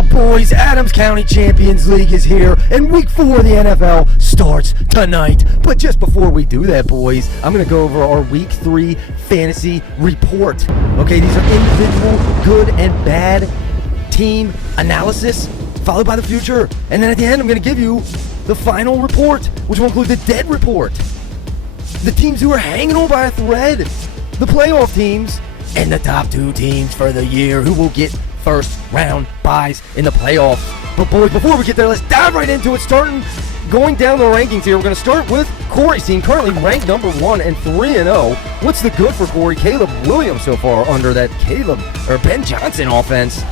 Oh, boys, Adams County Champions League is here, and Week 4 of the NFL starts tonight. But just before we do that, boys, I'm going to go over our Week 3 fantasy report. Okay, these are individual good and bad team analysis, followed by the future. And then at the end, I'm going to give you the final report, which will include the dead report, the teams who are hanging on by a thread, the playoff teams, and the top 2 teams for the year who will get first round buys in the playoffs. But boys, before we get there, let's dive right into it. Going down the rankings here, we're going to start with Corey's team, currently ranked number 1 and 3-0. What's the good for Corey? Caleb Williams so far under that Ben Johnson offense.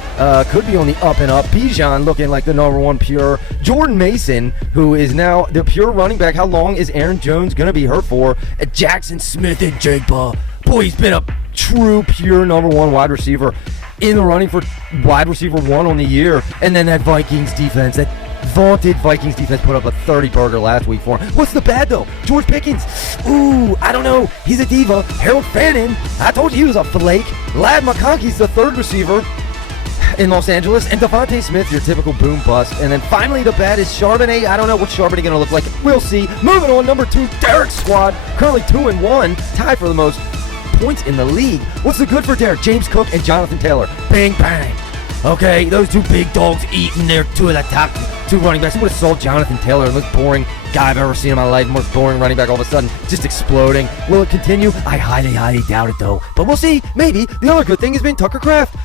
Could be on the up and up. Bijan looking like the number 1 pure. Jordan Mason, who is now the pure running back. How long is Aaron Jones going to be hurt for? Jackson Smith and Jigba. Boy, he's been a true pure number 1 wide receiver in the running for wide receiver 1 on the year. And then that Vikings defense, that vaunted Vikings defense, put up a 30-burger last week for him. What's the bad, though? George Pickens. Ooh, I don't know. He's a diva. Harold Fannin, I told you he was a flake. Ladd McConkey's the 3rd receiver in Los Angeles. And Devontae Smith, your typical boom bust. And then finally the bad is Charbonnet. I don't know what Charbonnet going to look like. We'll see. Moving on, number 2, Derek's squad. Currently 2-1. Tied for the most points in the league. What's the good for Derek? James Cook and Jonathan Taylor. Bang, bang. Okay, those 2 big dogs eating their 2 of the top 2 running backs. Who would have sold Jonathan Taylor, the most boring guy I've ever seen in my life, most boring running back all of a sudden, just exploding. Will it continue? I highly doubt it, though. But we'll see. Maybe. The other good thing has been Tucker Kraft.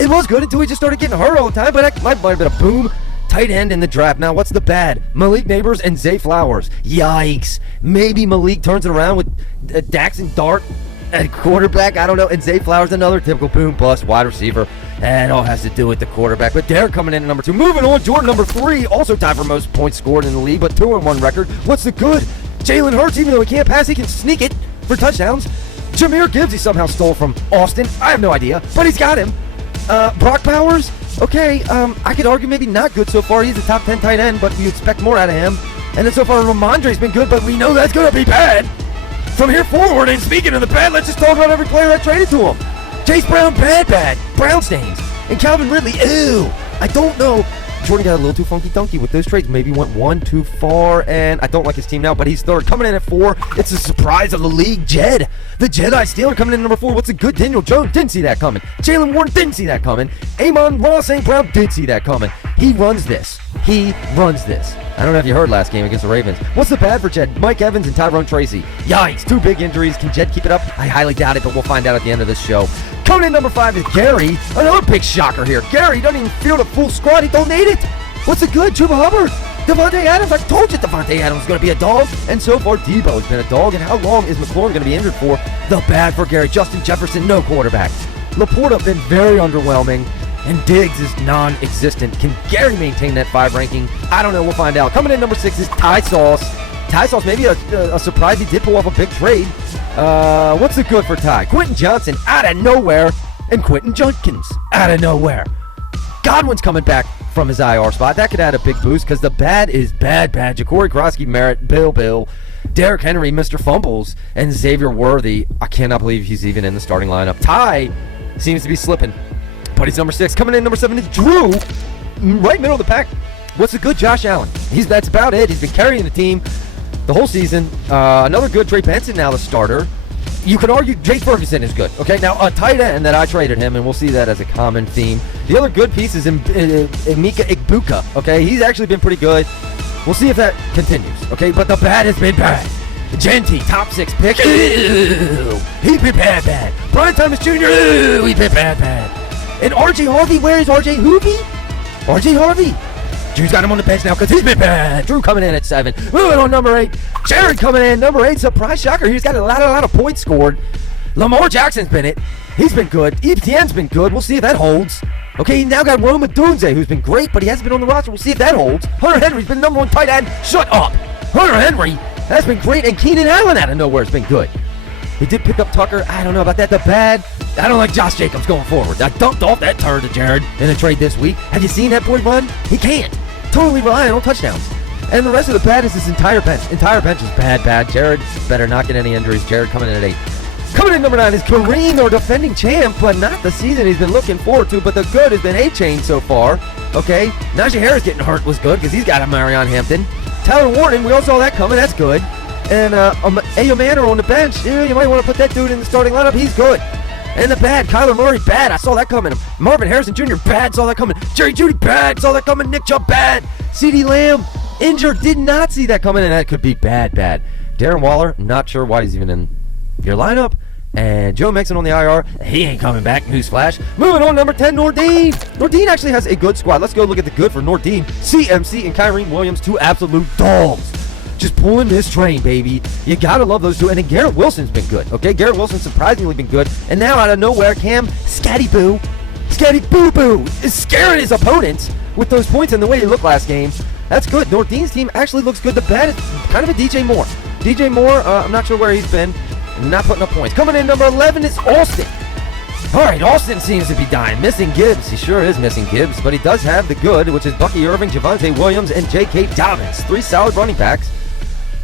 It was good until he just started getting hurt all the time, but that might have been a boom tight end in the draft. Now, what's the bad? Malik Neighbors and Zay Flowers. Yikes. Maybe Malik turns it around with Daxton Dart at quarterback, I don't know. And Zay Flowers, another typical boom bust wide receiver. And it all has to do with the quarterback. But Derek coming in at number 2. Moving on, Jordan number 3, also tied for most points scored in the league, but 2-1 record. What's the good? Jalen Hurts, even though he can't pass, he can sneak it for touchdowns. Jahmyr Gibbs, he somehow stole from Austin. I have no idea, but he's got him. Brock Powers, okay, I could argue maybe not good so far. He's a top 10 tight end, but you expect more out of him. And then so far, Ramondre's been good, but we know that's going to be bad from here forward. And speaking of the bad, let's just talk about every player I traded to him. Chase Brown, bad. Brown stains. And Calvin Ridley, ew. I don't know. Jordan got a little too funky-dunky with those trades. Maybe went 1 too far, and I don't like his team now, but he's 3rd. Coming in at 4, it's a surprise of the league. Jed, the Jedi Stealer, coming in at number 4. What's a good? Daniel Jones, didn't see that coming. Jalen Warren, didn't see that coming. Amon-Ra St. Brown, did see that coming. He runs this. I don't know if you heard last game against the Ravens. What's the bad for Jed? Mike Evans and Tyrone Tracy. Yikes, 2 big injuries. Can Jed keep it up? I highly doubt it, but we'll find out at the end of this show. Coming in number 5 is Gary. Another big shocker here. Gary doesn't even field a full squad. He don't need it. What's the good? Chuba Hubbard. Devontae Adams. I told you Devontae Adams is going to be a dog. And so far, Debo has been a dog. And how long is McLaurin going to be injured for? The bad for Gary. Justin Jefferson, no quarterback. Laporta been very underwhelming. And Diggs is non-existent. Can Gary maintain that 5 ranking? I don't know. We'll find out. Coming in number 6 is Ty Sauce. Ty Sauce, maybe a surprise. He did pull off a big trade. What's the good for Ty? Quentin Johnson out of nowhere. And Quentin Junkins out of nowhere. Godwin's coming back from his IR spot. That could add a big boost because the bad is bad. Ja'Cory Krosky, Merritt, Bill, Derrick Henry, Mr. Fumbles, and Xavier Worthy. I cannot believe he's even in the starting lineup. Ty seems to be slipping, but he's number 6. Coming in number 7 is Drew, right middle of the pack. What's the good? Josh Allen. That's about it. He's been carrying the team the whole season. Another good. Trey Benson now the starter. You could argue Jake Ferguson is good. Okay, now a tight end that I traded him, and we'll see that as a common theme. The other good piece is Emeka Egbuka. Okay, he's actually been pretty good. We'll see if that continues. Okay, but the bad has been bad. Genty, top 6 pick. Ew, he's been bad. Brian Thomas Jr. Ew, he's been bad. And R.J. Harvey, where is R.J. Hoovy? R.J. Harvey. Drew's got him on the bench now because he's been bad. Drew coming in at 7. Moving on, number 8. Jared coming in, number 8. Surprise shocker. He's got a lot of points scored. Lamar Jackson's been it. He's been good. Etienne's been good. We'll see if that holds. Okay, he now got Rome Odunze, who's been great, but he hasn't been on the roster. We'll see if that holds. Hunter Henry's been number 1 tight end. Shut up. Hunter Henry has been great, and Keenan Allen out of nowhere has been good. He did pick up Tucker. I don't know about that. The bad, I don't like Josh Jacobs going forward. I dumped off that turd to Jared in a trade this week. Have you seen that boy run? He can't. Totally relying on touchdowns. And the rest of the bad is his entire bench. Entire bench is bad. Jared better not get any injuries. Jared coming in at 8. Coming in number 9 is Kareem, our defending champ, but not the season he's been looking forward to, but the good has been A-Chain so far. Okay, Najee Harris getting hurt was good because he's got a Marion Hampton. Tyler Warren, we all saw that coming, that's good. And Ayo Manor on the bench, you might want to put that dude in the starting lineup, he's good. And the bad, Kyler Murray, bad, I saw that coming. Marvin Harrison Jr., bad, saw that coming. Jerry Jeudy, bad, saw that coming. Nick Chubb, bad. CeeDee Lamb, injured, did not see that coming, and that could be bad. Darren Waller, not sure why he's even in your lineup. And Joe Mixon on the IR, he ain't coming back, newsflash. Moving on, number 10, Nordine. Nordine actually has a good squad. Let's go look at the good for Nordine. CMC and Kyrie Williams, two absolute dogs. Just pulling this train, baby. You gotta love those two. And then Garrett Wilson's been good, okay? Garrett Wilson's surprisingly been good. And now out of nowhere, Cam Scatty Boo is scaring his opponents with those points and the way he looked last game. That's good. Nordine's team actually looks good. The bad is kind of a DJ Moore. DJ Moore, I'm not sure where he's been. Not putting up points. Coming in number 11 is Austin. All right, Austin seems to be dying. Missing Gibbs. He sure is missing Gibbs, but he does have the good, which is Bucky Irving, Javonte Williams, and J.K. Dobbins. 3 solid running backs.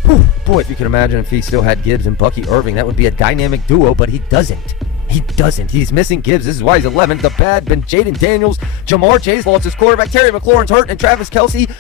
Whew, boy, if you can imagine if he still had Gibbs and Bucky Irving, that would be a dynamic duo, but he doesn't. He's missing Gibbs. This is why he's 11th. The bad been Jaden Daniels. Jamar Chase lost his quarterback. Terry McLaurin's hurt, and Travis Kelce.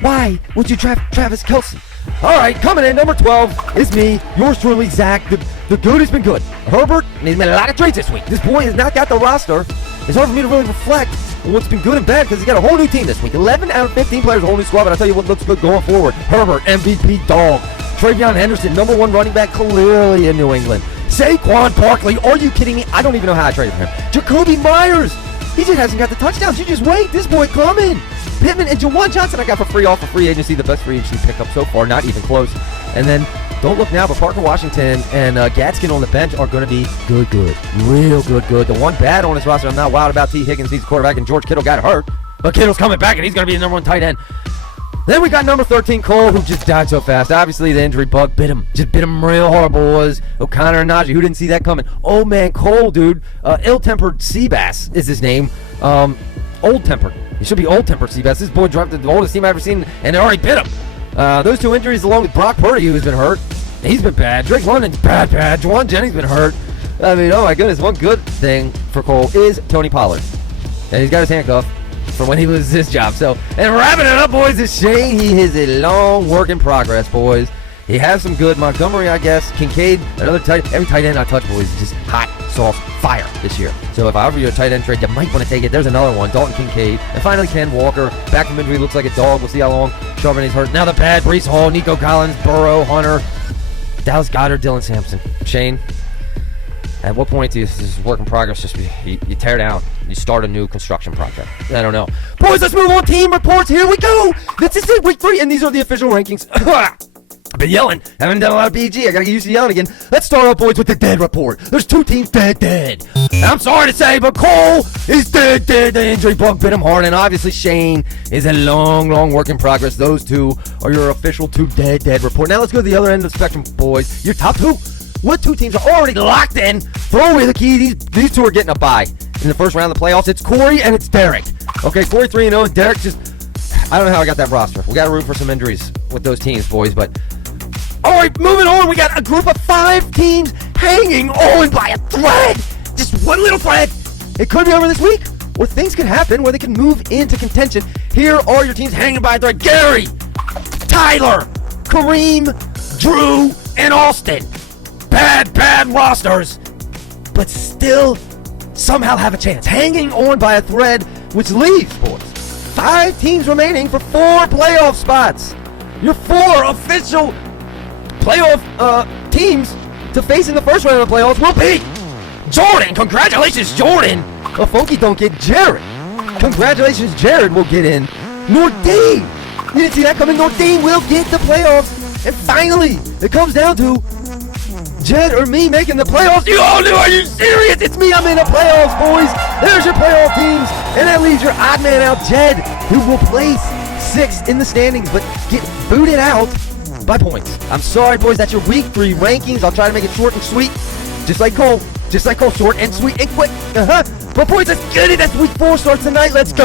Why would you draft Travis Kelce? All right, coming in number 12 is me, yours truly, Zach. The good has been good. Herbert, and he's made a lot of trades this week. This boy has not got the roster. It's hard for me to really reflect on what's been good and bad because he's got a whole new team this week. 11 out of 15 players, a whole new squad, but I'll tell you what looks good going forward. Herbert, MVP dog. Travion Henderson, number 1 running back, clearly in New England. Saquon Barkley, are you kidding me? I don't even know how I traded for him. Jacoby Myers, he just hasn't got the touchdowns. You just wait, this boy coming. Pittman and Jawan Johnson I got for free off of free agency, the best free agency pickup so far, not even close. And then, don't look now, but Parker Washington and Gadskin on the bench are going to be good. Real good. The one bad on his roster I'm not wild about, T. Higgins, he's the quarterback, and George Kittle got hurt. But Kittle's coming back, and he's going to be the number 1 tight end. Then we got number 13, Cole, who just died so fast. Obviously, the injury bug bit him. Just bit him real hard, boys. O'Connor and Najee, who didn't see that coming? Oh, man, Cole, dude. Ill-tempered Seabass is his name. Old-tempered. He should be old-tempered Seabass. This boy dropped the oldest team I've ever seen, and they already bit him. Those 2 injuries, along with Brock Purdy, who's been hurt. He's been bad. Drake London's bad. Juwan Jennings been hurt. I mean, oh, my goodness. One good thing for Cole is Tony Pollard. And he's got his handcuff from when he loses his job. So, and wrapping it up, boys, is Shane. He is a long work in progress, boys. He has some good. Montgomery, I guess. Kincaid, another tight. Every tight end I touch, boys, is just hot sauce fire this year. So if I offer you a tight end trade, you might want to take it. There's another one. Dalton Kincaid. And finally, Ken Walker. Back from injury, looks like a dog. We'll see how long Charbonne's hurt. Now the bad. Breece Hall, Nico Collins, Burrow, Hunter, Dallas Goedert, Dylan Sampson. Shane, at what point is this work in progress just you tear down, you start a new construction project? I don't know. Boys, let's move on. Team reports. Here we go. This is it, week 3, and these are the official rankings. I've been yelling. Haven't done a lot of PG. I gotta get used to yelling again. Let's start off, boys, with the dead report. There's 2 teams dead. I'm sorry to say, but Cole is dead. The injury bug bit him hard, and obviously Shane is a long work in progress. Those 2 are your official 2 dead report. Now let's go to the other end of the spectrum, boys. Your top 2. What 2 teams are already locked in? Throw away the key. These 2 are getting a bye in the first round of the playoffs. It's Corey and it's Derek. Okay, Corey 3-0. Derek just, I don't know how I got that roster. We got to root for some injuries with those teams, boys. But all right, moving on. We got a group of 5 teams hanging on by a thread. Just one little thread. It could be over this week, or things could happen where they can move into contention. Here are your teams hanging by a thread: Gary, Tyler, Kareem, Drew, and Austin. Bad rosters, but still somehow have a chance. Hanging on by a thread, which leaves, boys, 5 teams remaining for 4 playoff spots. Your 4 official playoff teams to face in the first round of the playoffs will be Jordan. Congratulations, Jordan. A funky don't get Jared. Congratulations, Jared will get in. Nordine. You didn't see that coming. Nordine will get the playoffs. And finally, it comes down to Jed or me making the playoffs. You all knew, are you serious? It's me, I'm in the playoffs, boys. There's your playoff teams. And that leaves your odd man out, Jed, who will place 6th in the standings, but get booted out by points. I'm sorry, boys, that's your week 3 rankings. I'll try to make it short and sweet, just like Cole, short and sweet and quick. But boys, let's get it. That's week 4 starts tonight. Let's go.